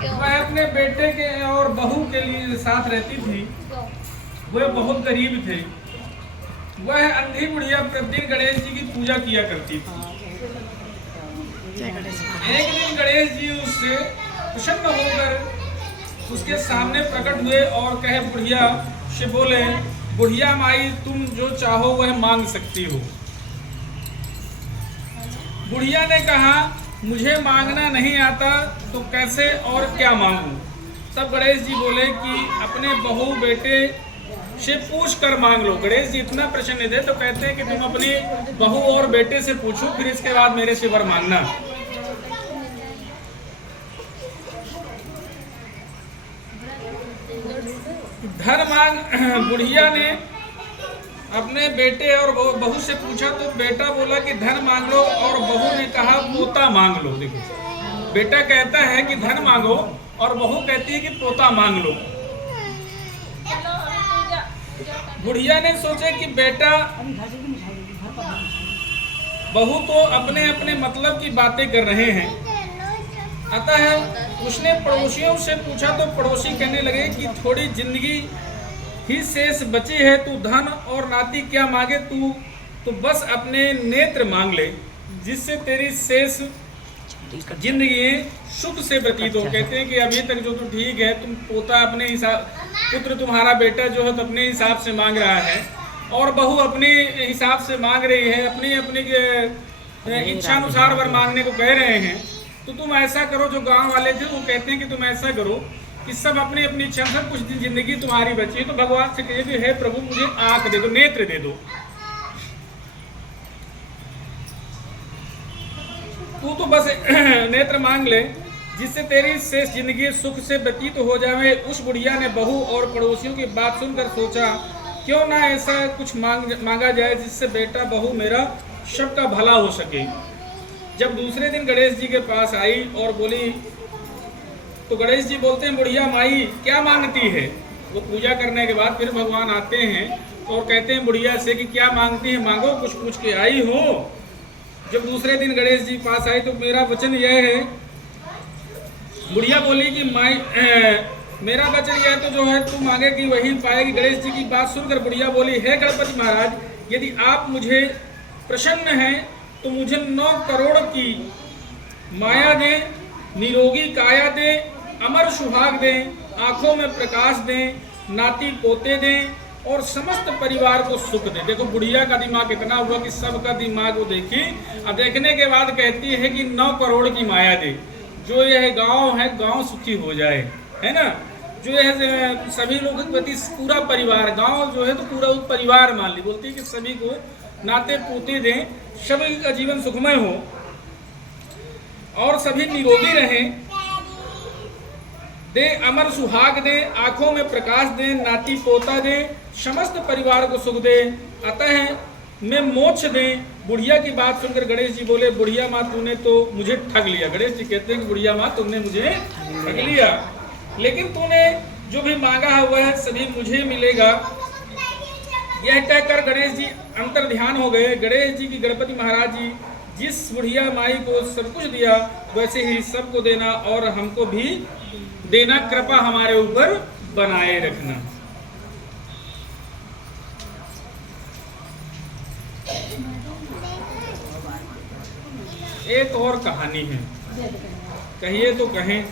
वह अपने बेटे के और बहू के लिए साथ रहती थी। वह बहुत गरीब थे। वह अंधी बुढ़िया प्रतिदिन गणेश जी की पूजा किया करती थी। एक दिन गणेश जी उससे प्रसन्न होकर उसके सामने प्रकट हुए और कहे बुढ़िया से बोले, बुढ़िया माई तुम जो चाहो वह मांग सकती हो। बुढ़िया ने कहा मुझे मांगना नहीं आता तो कैसे और क्या मांगूं। तब गणेश जी बोले कि अपने बहू बेटे से पूछ कर मांग लो। गणेश जी इतना प्रसन्न थे तो कहते हैं कि तुम अपनी बहू और बेटे से पूछो, फिर इसके बाद मेरे से वर मांगना। धन मांग बुढ़िया ने अपने बेटे और बहू से पूछा तो बेटा बोला कि धन मांग लो और बहू ने कहा पोता मांग लो। देखो बेटा कहता है कि धन मांगो और बहू कहती है कि पोता मांग लो। बुढ़िया ने सोचा कि बेटा बहू तो अपने अपने मतलब की बातें कर रहे हैं, अतः उसने पड़ोसियों से पूछा तो पड़ोसी कहने लगे कि थोड़ी जिंदगी ही शेष बची है, तू धन और नाती क्या मांगे, तू तो बस अपने नेत्र मांग ले जिससे तेरी शेष जिंदगी सुख से व्यतीत हो। कहते हैं कि अभी तक जो तो ठीक है, तुम पोता अपने हिसाब, पुत्र तुम्हारा बेटा जो है तो अपने हिसाब से मांग रहा है और बहू अपने हिसाब से मांग रही है, अपनी अपनी इच्छा अनुसार वर मांगने को कह रहे हैं। तो तुम ऐसा करो, जो गांव वाले थे वो कहते हैं कि तुम ऐसा करो कि सब अपनी अपनी इच्छा से, कुछ दिन जिंदगी तुम्हारी बची है तो भगवान से कहिए कि हे प्रभु मुझे आंख दे दो, नेत्र दे दो। तू तो बस नेत्र मांग ले जिससे तेरी शेष जिंदगी सुख से व्यतीत हो जाए। उस बुढ़िया ने बहू और पड़ोसियों की बात सुनकर सोचा क्यों ना ऐसा कुछ मांगा जाए जिससे बेटा बहू मेरा सबका भला हो सके। जब दूसरे दिन गणेश जी के पास आई और बोली तो गणेश जी बोलते हैं बुढ़िया माई क्या मांगती है। वो पूजा करने के बाद फिर भगवान आते हैं और कहते हैं बुढ़िया से कि क्या मांगती है, मांगो, कुछ पूछ के आई हो। जब दूसरे दिन गणेश जी पास आई तो मेरा वचन यह है, बुढ़िया बोली कि माई मेरा वचन यह तो जो है तू मांगेगी वही पाएगी। गणेश जी की बात सुनकर बुढ़िया बोली हे गणपति महाराज, यदि आप मुझे प्रसन्न हैं तो मुझे 9 करोड़ की माया दें, निरोगी काया दें, अमर सुहाग दें, आंखों में प्रकाश दें, नाती पोते दें और समस्त परिवार को सुख दें। देखो बुढ़िया का दिमाग इतना हुआ कि सबका दिमाग वो देखी। अब देखने के बाद कहती है कि 9 करोड़ की माया दे, जो यह गांव है गांव सुखी हो जाए, है ना। जो है सभी लोगों के प्रति पूरा परिवार, गांव जो है तो पूरा परिवार मान ली। बोलती है कि सभी को नाते पोते दें, सभी का जीवन सुखमय हो और सभी निरोगी रहें, दे अमर सुहाग दे, आंखों में प्रकाश दे, नाती पोता दे, समस्त परिवार को सुख दे, अतः मैं मोक्ष दे। बुढ़िया की बात सुनकर गणेश जी बोले बुढ़िया माँ तूने तो मुझे ठग लिया। गणेश जी कहते हैं कि बुढ़िया माँ तुमने मुझे ठग लिया, लेकिन तूने जो भी मांगा है वह सभी मुझे मिलेगा। यह कहकर गणेश जी अंतर ध्यान हो गए। गणेश जी की गणपति महाराज जी जिस बुढ़िया माई को सब कुछ दिया वैसे ही सबको देना और हमको भी देना, कृपा हमारे ऊपर बनाए रखना। एक और कहानी है, कहिए तो कहें।